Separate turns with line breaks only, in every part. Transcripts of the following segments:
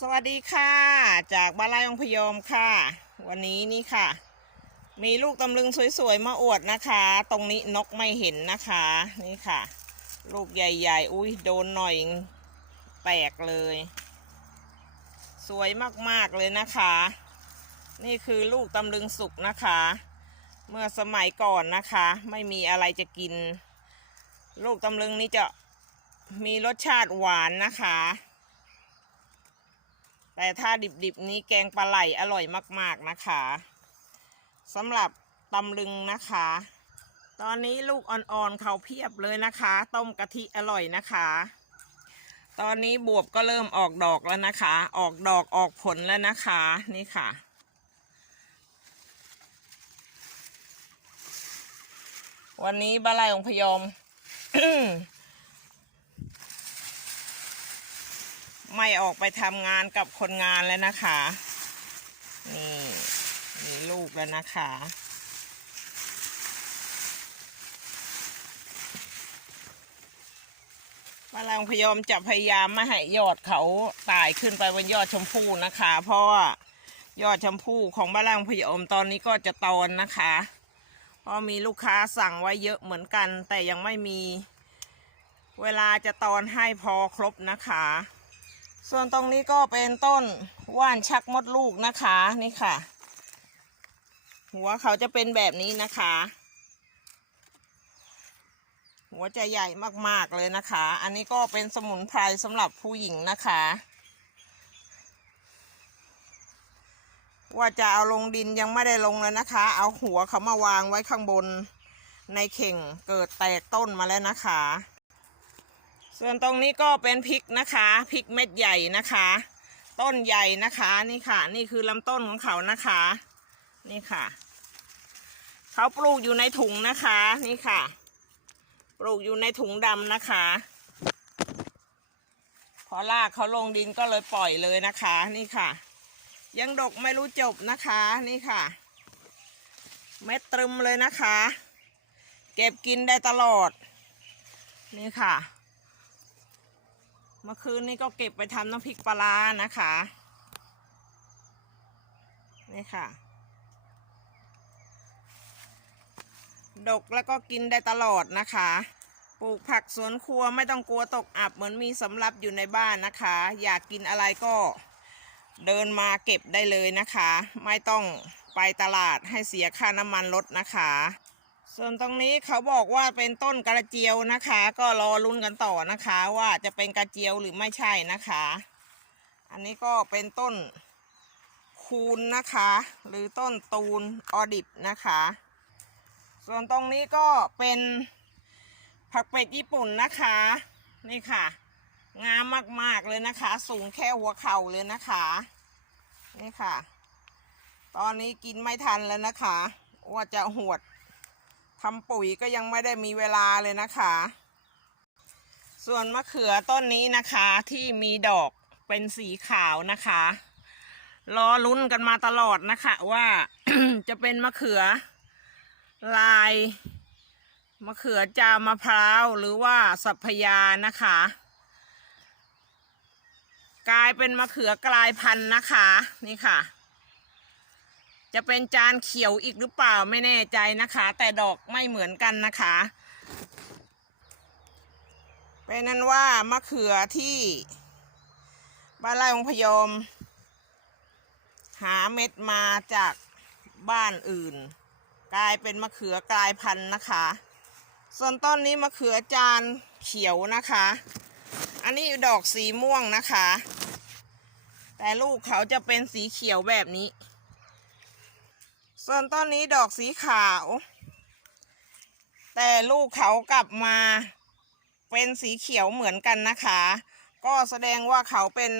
สวัสดีค่ะ จากบ้านไร่องพยอมค่ะ วันนี้นี่ค่ะ มีลูกตำลึงสวยๆมาอวดนะคะ ตรงนี้นกไม่เห็นนะคะ นี่ค่ะ ลูกใหญ่ๆ อุ้ยโดนหน่อยแตกเลย สวยมากๆเลยนะคะ นี่คือลูกตำลึงสุกนะคะ เมื่อสมัยก่อนนะคะ ไม่มีอะไรจะกิน ลูกตำลึงนี้จะมีรสชาติหวานนะคะ แต่ถ้าดิบๆนี้แกงปลาไหลอร่อยมากๆนะคะสำหรับตำลึงนะคะ ตอนนี้ลูกอ่อนๆเขาเพียบเลยนะคะ ต้มกะทิอร่อยนะคะ ตอนนี้บวบก็เริ่มออกดอกแล้วนะคะ ออกดอกออกผลแล้วนะคะนี่ค่ะ วันนี้บ้านไร่องพยอม ไม่ออกไปทำงานกับคนงานแล้วนะคะ นี่มีลูกแล้วนะคะบ้านเราพยอมจะพยายามไม่ให้ยอดเขาตายขึ้นไปบนยอดชมพู่นะคะ เพราะว่ายอดชมพู่ของบ้านเราพยอมตอนนี้ก็จะตอนนะคะ เพราะมีลูกค้าสั่งไว้เยอะเหมือนกัน แต่ยังไม่มีเวลาจะตอนให้พอครบนะคะ ส่วนตรงนี้ก็เป็นต้นว่านชักมดลูกนะคะนี่ค่ะ หัวเขาจะเป็นแบบนี้นะคะ หัวจะใหญ่มากๆเลยนะคะ อันนี้ก็เป็นสมุนไพรสำหรับผู้หญิงนะคะ ว่าจะเอาลงดินยังไม่ได้ลงเลยนะคะ เอาหัวเขามาวางไว้ข้างบนในเข่งเกิดแตกต้นมาแล้วนะคะ ส่วนตรงนี้ก็เป็นพริกนะคะพริกเม็ดใหญ่นะคะ ต้นใหญ่นะคะนี่ค่ะ นี่คือลำต้นของเขานะคะ นี่ค่ะ เขาปลูกอยู่ในถุงนะคะ นี่ค่ะ ปลูกอยู่ในถุงดำนะคะ พอลากเขาลงดินก็เลยปล่อยเลยนะคะ นี่ค่ะ ยังดกไม่รู้จบนะคะ นี่ค่ะ เม็ดตรึมเลยนะคะ เก็บกินได้ตลอด นี่ค่ะ เมื่อคืนนี้ก็เก็บไปทำน้ำพริกปลาร้านะคะ นี่ค่ะ ดกแล้วก็กินได้ตลอดนะคะ ปลูกผักสวนครัวไม่ต้องกลัวตกอับเหมือนมีสำรับอยู่ในบ้านนะคะ อยากกินอะไรก็เดินมาเก็บได้เลยนะคะ ไม่ต้องไปตลาดให้เสียค่าน้ำมันรถนะคะ ส่วนตรงนี้เขาบอกว่าเป็นต้นกระเจียวนะคะ ก็รอลุ้นกันต่อนะคะ ว่าจะเป็นกระเจียวหรือไม่ใช่นะคะ อันนี้ก็เป็นต้นคูนนะคะ หรือต้นตูนออดิบนะคะ ส่วนตรงนี้ก็เป็นผักเป็ดญี่ปุ่นนะคะ นี่ค่ะ งามมากๆเลยนะคะ สูงแค่หัวเข่าเลยนะคะ นี่ค่ะ ตอนนี้กินไม่ทันแล้วนะคะ ว่าจะหวด ทำปุ๋ยก็ยังไม่ได้มีเวลาเลยนะคะ ส่วนมะเขือต้นนี้นะคะที่มีดอกเป็นสีขาวนะคะรอลุ้นกันมาตลอดนะคะ ว่าจะเป็นมะเขือลายมะเขือจามะพร้าวหรือว่าสัพพยานะคะ กลายเป็นมะเขือกลายพันธุ์นะคะ นี่ค่ะ จะเป็นจานเขียวอีกหรือเปล่าไม่แน่ใจนะคะ แต่ดอกไม่เหมือนกันนะคะเป็นนั้นว่ามะเขือที่บ้านไร่องพยอมหาเม็ดมาจากบ้านอื่น กลายเป็นมะเขือกลายพันธุ์นะคะ ส่วนต้นนี้มะเขือจานเขียวนะคะ อันนี้ดอกสีม่วงนะคะ แต่ลูกเขาจะเป็นสีเขียวแบบนี้ ส่วนต้นนี้ดอกสีขาว แต่ลูกเขากลับมา เป็นสีเขียวเหมือนกันนะคะ ก็แสดงว่าเขาเป็น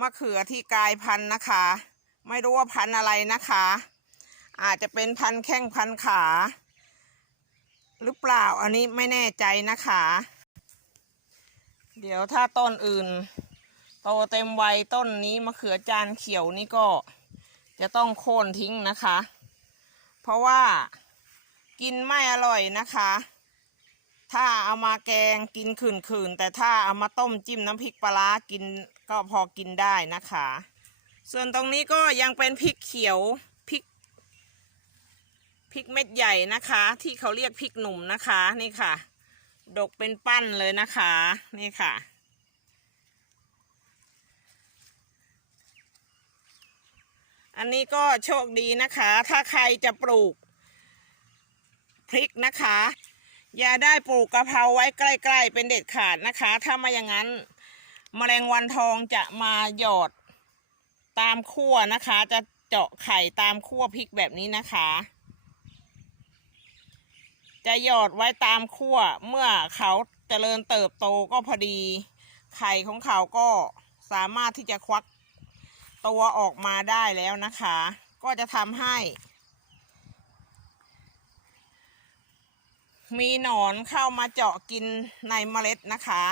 มะเขือที่กลายพันธุ์นะคะ ไม่รู้ว่าพันธุ์อะไรนะคะ อาจจะเป็นพันธุ์แข้งพันธุ์ขา หรือเปล่าอันนี้ไม่แน่ใจนะคะ เดี๋ยวถ้าต้นอื่น โตเต็มวัยต้นนี้มะเขือจานเขียวนี่ก็จะต้องโค่นทิ้งนะคะ เพราะว่ากินไม่อร่อยนะคะ ถ้าเอามาแกงกินขื่นๆ แต่ถ้าเอามาต้มจิ้มน้ำพริกปลากินก็พอกินได้นะคะ ส่วนตรงนี้ก็ยังเป็นพริกเขียวพริกพริกเม็ดใหญ่นะคะ ที่เขาเรียกพริกหนุ่มนะคะนี่ค่ะ ดกเป็นปั้นเลยนะคะ นี่ค่ะ อันนี้ก็โชคดีนะคะ ถ้าใครจะปลูกพริกนะคะ อย่าได้ปลูกกะเพราไว้ใกล้ๆเป็นเด็ดขาดนะคะ ถ้าไม่อย่างนั้นแมลงวันทองจะมาหยอดตามขั้วนะคะ จะเจาะไข่ตามขั้วพริกแบบนี้นะคะ จะหยอดไว้ตามขั้วเมื่อเขาเจริญเติบโตก็พอดี ไข่ของเขาก็สามารถที่จะควัก ตัวออกมาได้แล้วนะคะ ก็จะทำให้ มีหนอนเข้ามาเจาะกินในเมล็ดนะคะ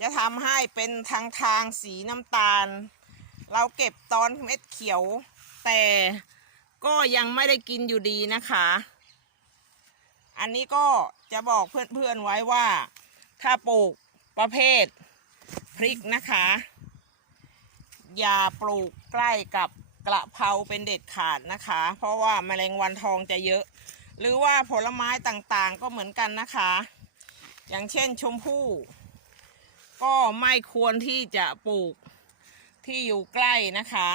จะทำให้เป็นทางทางสีน้ำตาล เราเก็บตอนเม็ดเขียว แต่ก็ยังไม่ได้กินอยู่ดีนะคะ อันนี้ก็จะบอกเพื่อนๆไว้ว่า ถ้าปลูกประเภทพริกนะคะ อย่าปลูกใกล้กับกระเพราเป็นเด็ดขาดนะคะ เพราะว่าแมลงวันทองจะเยอะ หรือว่าผลไม้ต่างๆก็เหมือนกันนะคะ อย่างเช่นชมพู่ ก็ไม่ควรที่จะปลูกที่อยู่ใกล้นะคะ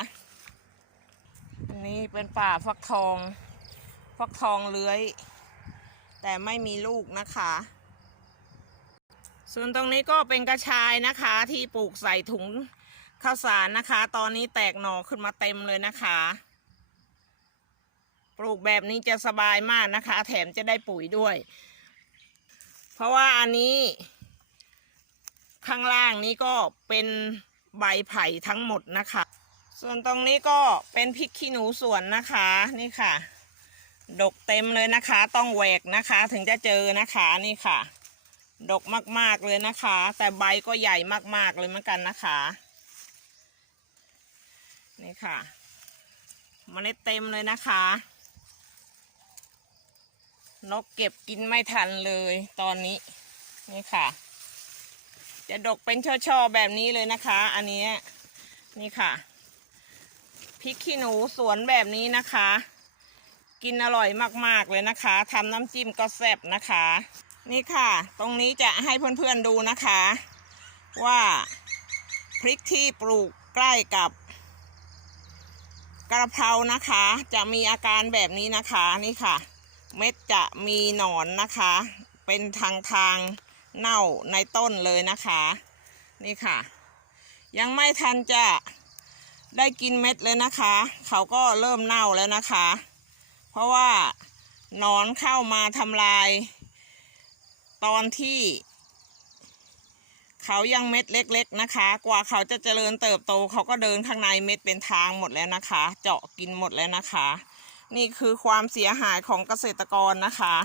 อันนี้เป็นป่าฟักทองฟักทองเลื้อย แต่ไม่มีลูกนะคะ ส่วนตรงนี้ก็เป็นกระชายนะคะที่ปลูกใส่ถุง ข้าวสารนะคะ ตอนนี้แตกหน่อขึ้นมาเต็มเลยนะคะ ปลูกแบบนี้จะสบายมากนะคะ แถมจะได้ปุ๋ยด้วย เพราะว่าอันนี้ ข้างล่างนี้ก็เป็นใบไผ่ทั้งหมดนะคะ ส่วนตรงนี้ก็เป็นพริกขี้หนูสวนนะคะนี่ค่ะ ดกเต็มเลยนะคะ ต้องแหวกนะคะ ถึงจะเจอนะคะนี่ค่ะ ดกมากๆเลยนะคะ แต่ใบก็ใหญ่มากๆเลยเหมือนกันนะคะ นี่ค่ะเมล็ดเต็มเลยนะคะ นกเก็บกินไม่ทันเลยตอนนี้ นี่ค่ะ จะดกเป็นช่อๆแบบนี้เลยนะคะ อันนี้นี่ค่ะพริกขี้หนูสวนแบบนี้นะคะ กินอร่อยมากๆเลยนะคะทำน้ำจิ้มก็แซ่บนะคะ นี่ค่ะ ตรงนี้จะให้เพื่อนๆดูนะคะ ว่าพริกที่ปลูกใกล้กับ กระเพรานะคะ จะมีอาการแบบนี้นะคะนี่ค่ะ เม็ดจะมีหนอนนะคะ เป็นทางทางเน่าในต้นเลยนะคะ นี่ค่ะ ยังไม่ทันจะได้กินเม็ดเลยนะคะ เขาก็เริ่มเน่าแล้วนะคะ เพราะว่าหนอนเข้ามาทำลาย ตอนที่ เขายังเม็ดเล็ก ๆนะคะ กว่าเขาจะเจริญเติบโต เขาก็เดินข้างในเม็ดเป็นทางหมดแล้วนะคะ เจาะกินหมดแล้วนะคะ นี่คือความเสียหายของเกษตรกรนะคะ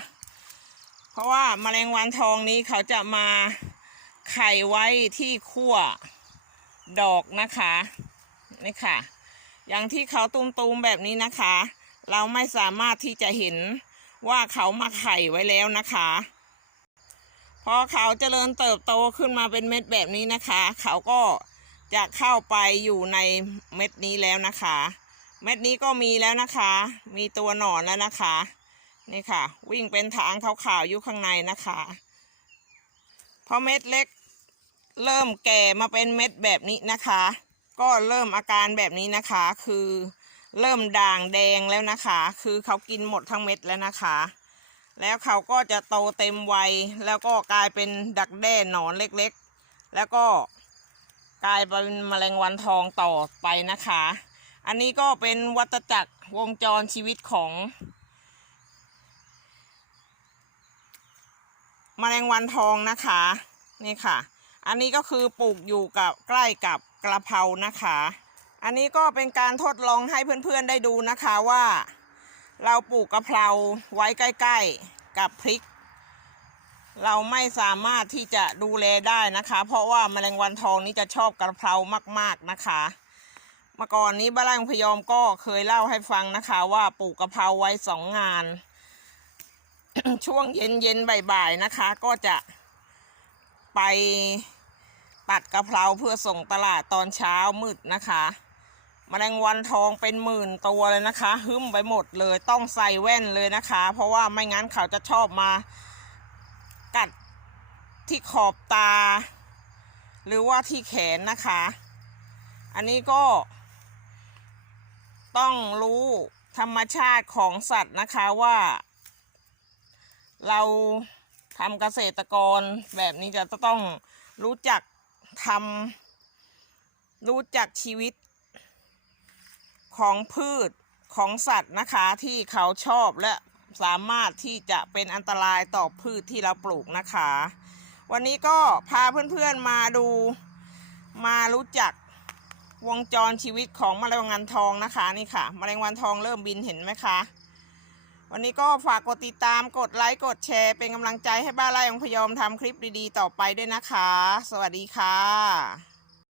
เพราะว่าแมลงวันทองนี้เขาจะมาไข่ไว้ที่ขั้วดอกนะคะนี่ค่ะ อย่างที่เขาตุมๆแบบนี้นะคะ เราไม่สามารถที่จะเห็นว่าเขามาไข่ไว้แล้วนะคะ พอเขาเจริญเติบโตขึ้นมาเป็นเม็ดแบบนี้นะคะ เขาก็จะเข้าไปอยู่ในเม็ดนี้แล้วนะคะ เม็ดนี้ก็มีแล้วนะคะ มีตัวหนอนแล้วนะคะ นี่ค่ะ วิ่งเป็นทางขาวๆอยู่ข้างในนะคะพอเม็ดเล็กเริ่มแก่มาเป็นเม็ดแบบนี้นะคะ ก็เริ่มอาการแบบนี้นะคะ คือเริ่มด่างแดงแล้วนะคะ คือเขากินหมดทั้งเม็ดแล้วนะคะ แล้วเขาก็จะโตเต็มวัย แล้วก็กลายเป็นดักแด้หนอนเล็กๆ แล้วก็กลายเป็นแมลงวันทองต่อไปนะคะ อันนี้ก็เป็นวัฏจักรวงจรชีวิตของแมลงวันทองนะคะนี่ค่ะ อันนี้ก็คือปลูกอยู่กับใกล้กับกระเพรานะคะ อันนี้ก็เป็นการทดลองให้เพื่อนๆได้ดูนะคะว่า เราปลูกกะเพราไว้ใกล้ ๆ กับพริก เราไม่สามารถที่จะดูแลได้นะคะ เพราะว่าแมลงวันทองนี้จะชอบกระเพรามาก ๆนะคะเมื่อก่อนนี้บ้านไร่พยอมก็เคยเล่าให้ฟังนะคะ ว่าปลูกกะเพราไว้สองงาน ช่วงเย็นเย็นๆบ่ายๆนะคะ ก็จะไปตัดกะเพราเพื่อส่งตลาดตอนเช้ามืดนะคะ มแมลงวันทองเป็นหมื่นตัวเลยนะคะ หึ่มไปหมดเลยต้องใส่แว่นเลยนะคะ เพราะว่าไม่งั้นเขาจะชอบมา กัดที่ขอบตา หรือว่าที่แขนนะคะ อันนี้ก็ ต้องรู้ธรรมชาติของสัตว์นะคะว่า เราทำเกษตรกรแบบนี้จะต้องรู้จักทำรู้จักชีวิต ของพืชของสัตว์นะคะที่เขาชอบและสามารถที่จะเป็นอันตรายต่อพืชที่เราปลูกนะคะ วันนี้ก็พาเพื่อนๆมาดูมารู้จักวงจรชีวิตของแมลงวันทองนะคะนี่ค่ะแมลงวันทองเริ่มบินเห็นไหมคะ วันนี้ก็ฝากกดติดตามกดไลค์กดแชร์ เป็นกำลังใจให้บ้านไร่ของพยอมทำคลิปดีๆ ต่อไปด้วยนะคะ สวัสดีค่ะ